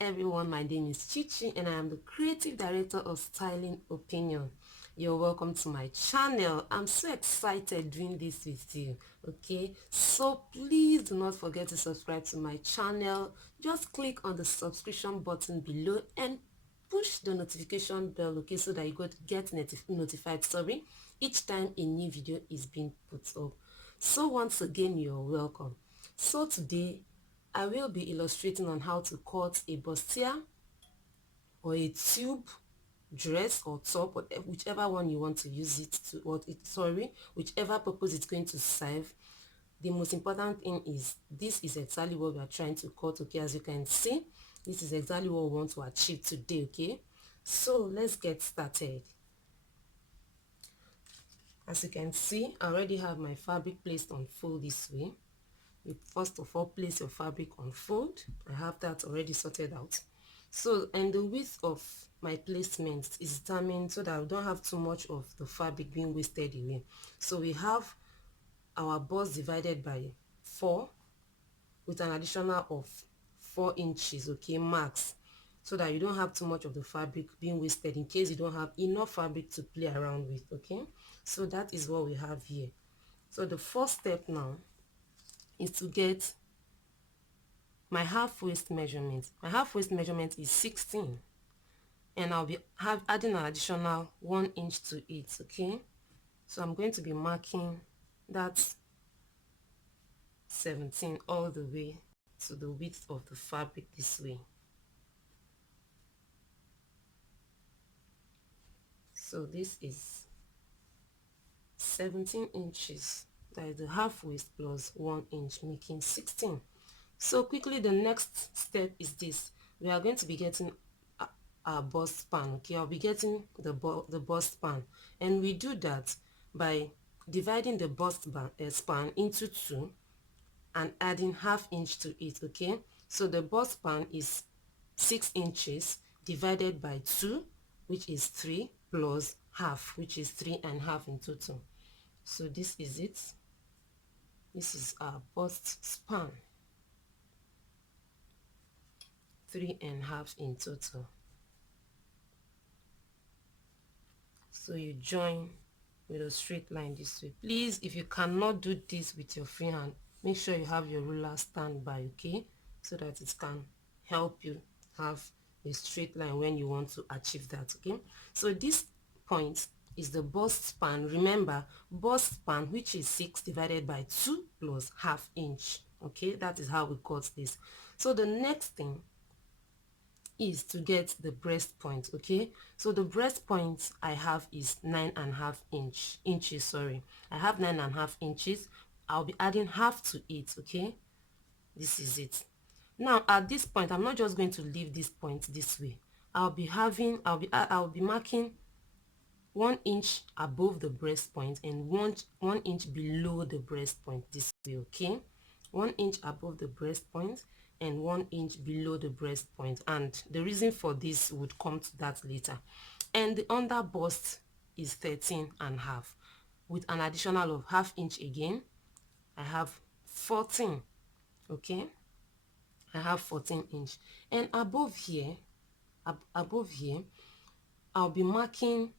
everyone, my name is Chichi and I am the creative director of Styling Opinion. You're welcome to my channel. I'm so excited doing this with you. Okay, so please do not forget to subscribe to my channel. Just click on the subscription button below and push the notification bell, okay, so that you get notified each time a new video is being put up. So once again, you're welcome. So today I will be illustrating on how to cut a bustier or a tube dress or top, whichever one you want to use it to, whichever purpose it's going to serve. The most important thing is this is exactly what we are trying to cut, okay? As you can see, this is exactly what we want to achieve today, okay? So let's get started. As you can see, I already have my fabric placed on fold this way. You first of all place your fabric on fold. I have that already sorted out. So, and the width of my placement is determined so that we don't have too much of the fabric being wasted away. So we have our bust divided by 4 with an additional of 4 inches, okay, max, so that you don't have too much of the fabric being wasted in case you don't have enough fabric to play around with, okay? So that is what we have here. So the first step now is to get my half waist measurement. My half waist measurement is 16 and I'll be adding an additional 1 inch to it, okay? So I'm going to be marking that 17 all the way to the width of the fabric this way. So this is 17 inches, that is the half waist plus 1 inch, making 16. So quickly, the next step is this. We are going to be getting our bust span, okay? I'll be getting the bust span, and we do that by dividing the bust span into 2 and adding half inch to it, okay? So the bust span is 6 inches divided by 2, which is 3, plus half, which is 3.5 in total. So this is it. This is our bust span, 3.5 in total. So you join with a straight line this way. Please, if you cannot do this with your free hand, make sure you have your ruler standby, okay, so that it can help you have a straight line when you want to achieve that, okay? So this point is the bust span. Remember, bust span, which is 6 divided by 2 plus half inch, okay? That is how we cut this. So the next thing is to get the breast point, okay? So the breast point I have is 9.5 inches, sorry. I have 9.5 inches. I'll be adding half to it, okay? This is it. Now at this point, I'm not just going to leave this point this way. I'll be marking 1 inch above the breast point and one inch below the breast point this way, okay? 1 inch above the breast point and 1 inch below the breast point, and the reason for this would come to that later. And the under bust is 13.5 with an additional of half inch again. I have 14, okay? I have 14 inch, and above here I'll be marking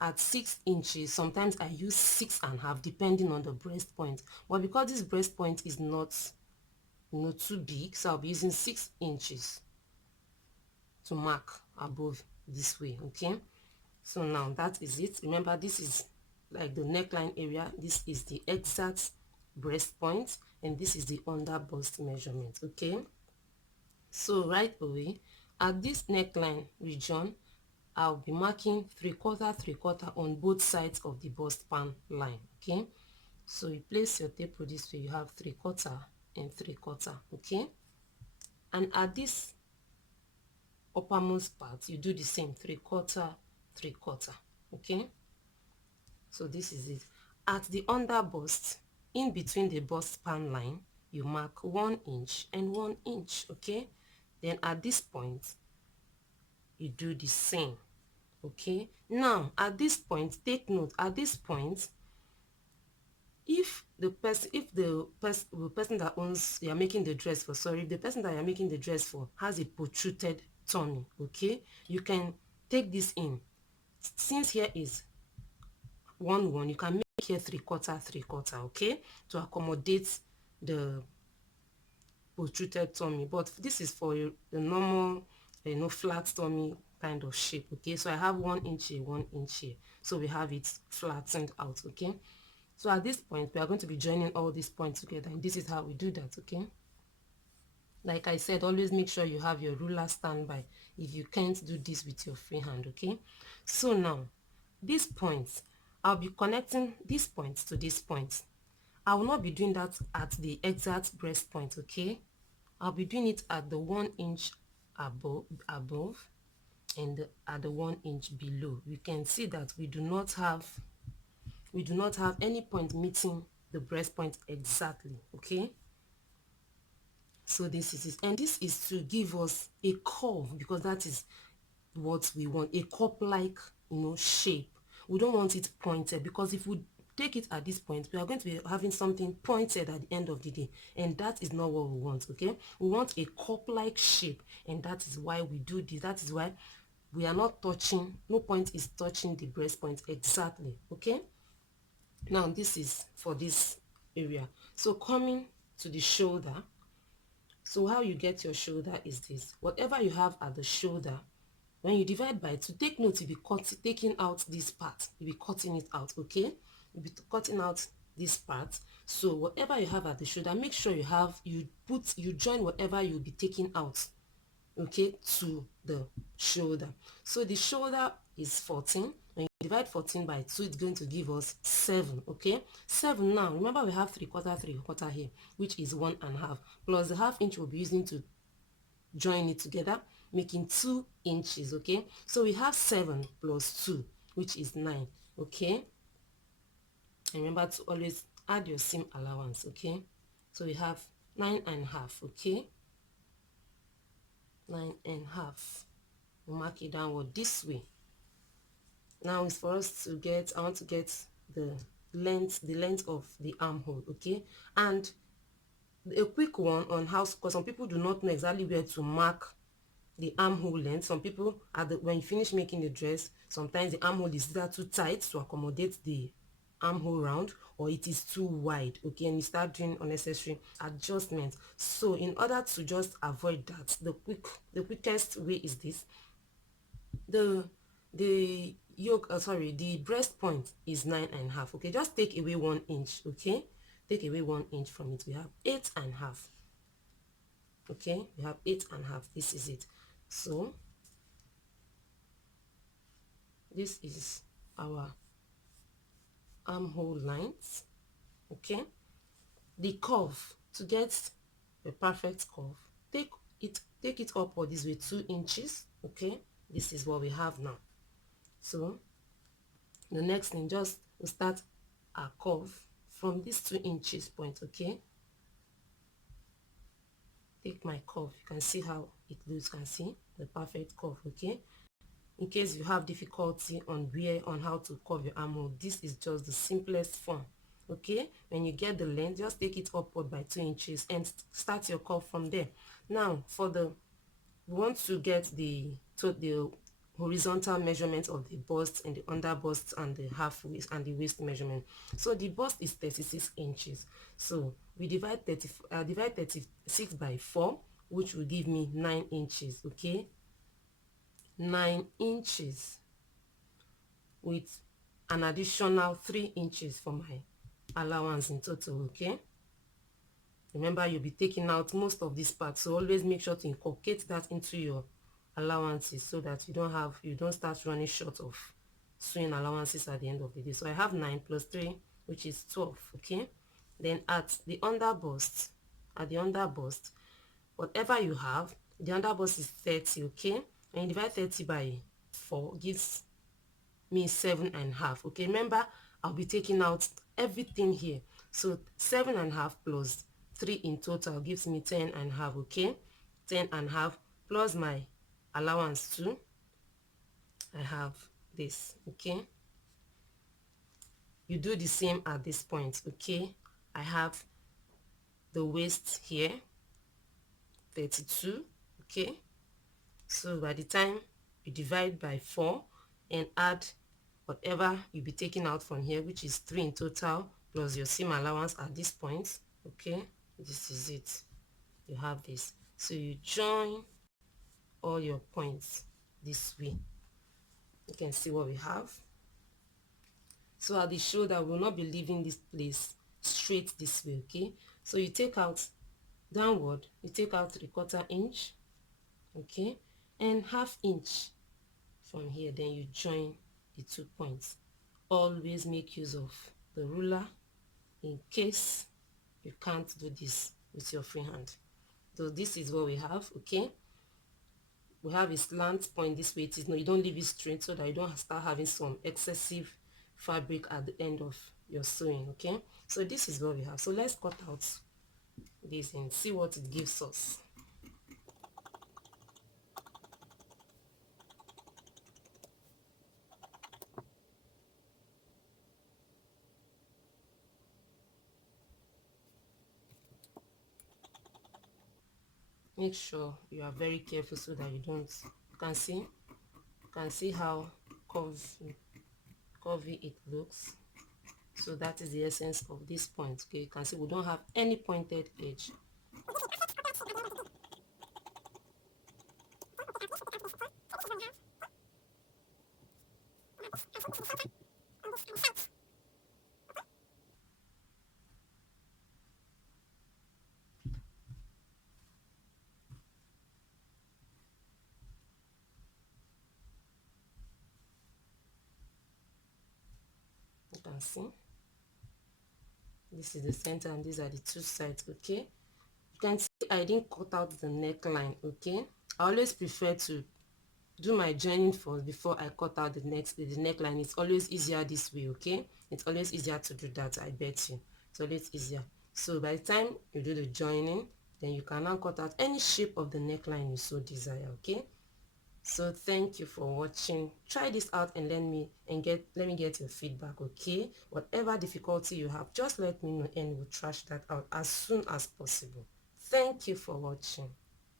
at 6 inches. Sometimes I use 6.5 depending on the breast point, but because this breast point is not too big, so I'll be using 6 inches to mark above this way, okay? So now that is it. Remember, this is like the neckline area. This is the exact breast point and this is the under bust measurement, okay? So right away at this neckline region, I'll be marking 3/4 on both sides of the bust span line, okay? So you place your tape rule this way, you have 3/4 and 3/4, okay? And at this uppermost part, you do the same, 3/4, 3/4, okay? So this is it. At the under bust, in between the bust span line, you mark 1 inch and 1 inch, okay? Then at this point, you do the same, okay? Now at this point, take note, at this point If the person that owns you're making the dress for, sorry, if the person that you're making the dress for has a protruded tummy, okay, you can take this in. Since here is 1 1, you can make here 3/4 okay, to accommodate the protruded tummy. But this is for the normal, flat tummy kind of shape, okay. So I have 1 inch here, 1 inch here, so we have it flattened out, okay. So at this point we are going to be joining all these points together, and this is how we do that, okay. Like I said, always make sure you have your ruler standby if you can't do this with your free hand, okay. So now these points, I'll be connecting these points to these points. I will not be doing that at the exact breast point, okay. I'll be doing it at the 1 inch above and at the 1 inch below. You can see that we do not have any point meeting the breast point exactly, okay. So this is it, and this is to give us a curve, because that is what we want, a cup like, shape. We don't want it pointed, because if we take it at this point, we are going to be having something pointed at the end of the day, and that is not what we want, okay. We want a cup like shape, and that is why we do this. That is why we are not touching, no point is touching the breast point exactly, okay. Now this is for this area. So coming to the shoulder, so how you get your shoulder is this. Whatever you have at the shoulder, when you divide by 2, take note, you'll be taking out this part. You'll be cutting it out, okay? You'll be cutting out this part. So whatever you have at the shoulder, make sure you join whatever you'll be taking out, okay, to the shoulder. So the shoulder is 14. When you divide 14 by 2, it's going to give us 7, okay. 7 now, remember we have 3/4 here, which is 1.5, plus the half inch we'll be using to join it together, making 2 inches, okay. So we have 7 plus 2, which is 9, okay. And remember to always add your seam allowance, okay. So we have 9.5, okay. 9.5. We'll mark it downward this way. Now it's for us to get, I want to get the length of the armhole, okay. And a quick one on how, because some people do not know exactly where to mark the armhole length. Some people, when you finish making the dress, sometimes the armhole is either too tight to accommodate the armhole round, or it is too wide, okay, and you start doing unnecessary adjustments. So in order to just avoid that, the quickest way is this. The the breast point is 9.5, okay. Just take away 1 inch, okay. Take away 1 inch from it. We have 8.5, okay. We have 8.5. This is it. So this is our armhole lines, okay. The curve, to get a perfect curve, take it upward this way, 2 inches, okay. This is what we have now. So the next thing, just we start our curve from this 2 inches point, okay. Take my curve, you can see how it looks, you can see the perfect curve, okay. In case you have difficulty on how to curve your armhole, this is just the simplest form, okay. When you get the length, just take it upward by 2 inches and start your curve from there. Now we want to get the horizontal measurement of the bust and the under bust and the half waist and the waist measurement. So the bust is 36 inches. So we divide 36 by 4, which will give me 9 inches, okay. 9 inches with an additional 3 inches for my allowance in total, okay. Remember, you'll be taking out most of this part, so always make sure to incorporate that into your allowances, so that you don't start running short of sewing allowances at the end of the day. So I have 9 plus 3, which is 12, okay. Then at the under bust, whatever you have, the under bust is 30, okay. And you divide 30 by 4 gives me 7.5, okay. Remember, I'll be taking out everything here, so 7.5 plus 3 in total gives me 10.5, okay. 10.5 plus my allowance too, I have this, okay. you do the same at this point. Okay, I have the waist here 32. Okay, so by the time you divide by 4 and add whatever you'll be taking out from here, which is 3 in total, plus your seam allowance at this point. Okay, this is it. You have this. So you join all your points this way. You can see what we have. So at the shoulder, we'll not be leaving this place straight this way. Okay, so you take out downward, you take out 3/4 inch, okay, and 1/2 inch from here. Then you join the 2 points. Always make use of the ruler in case you can't do this with your free hand. So this is what we have. Okay, we have a slant point this way. It is no, you don't leave it straight so that you don't start having some excessive fabric at the end of your sewing. Okay, so this is what we have. So let's cut out this and see what it gives us. Make sure you are very careful so that you don't, you can see how curvy it looks. So that is the essence of this point. Okay, you can see we don't have any pointed edge. You can see this is the center and these are the 2 sides. Okay, you can see I didn't cut out the neckline. Okay, I always prefer to do my joining first before I cut out the neckline. It's always easier this way. Okay, it's always easier to do that, I bet you. It's always easier. So by the time you do the joining, then you can now cut out any shape of the neckline you so desire. Okay, so thank you for watching. Try this out and let me get your feedback. Okay, whatever difficulty you have, just let me know and we'll trash that out as soon as possible. Thank you for watching.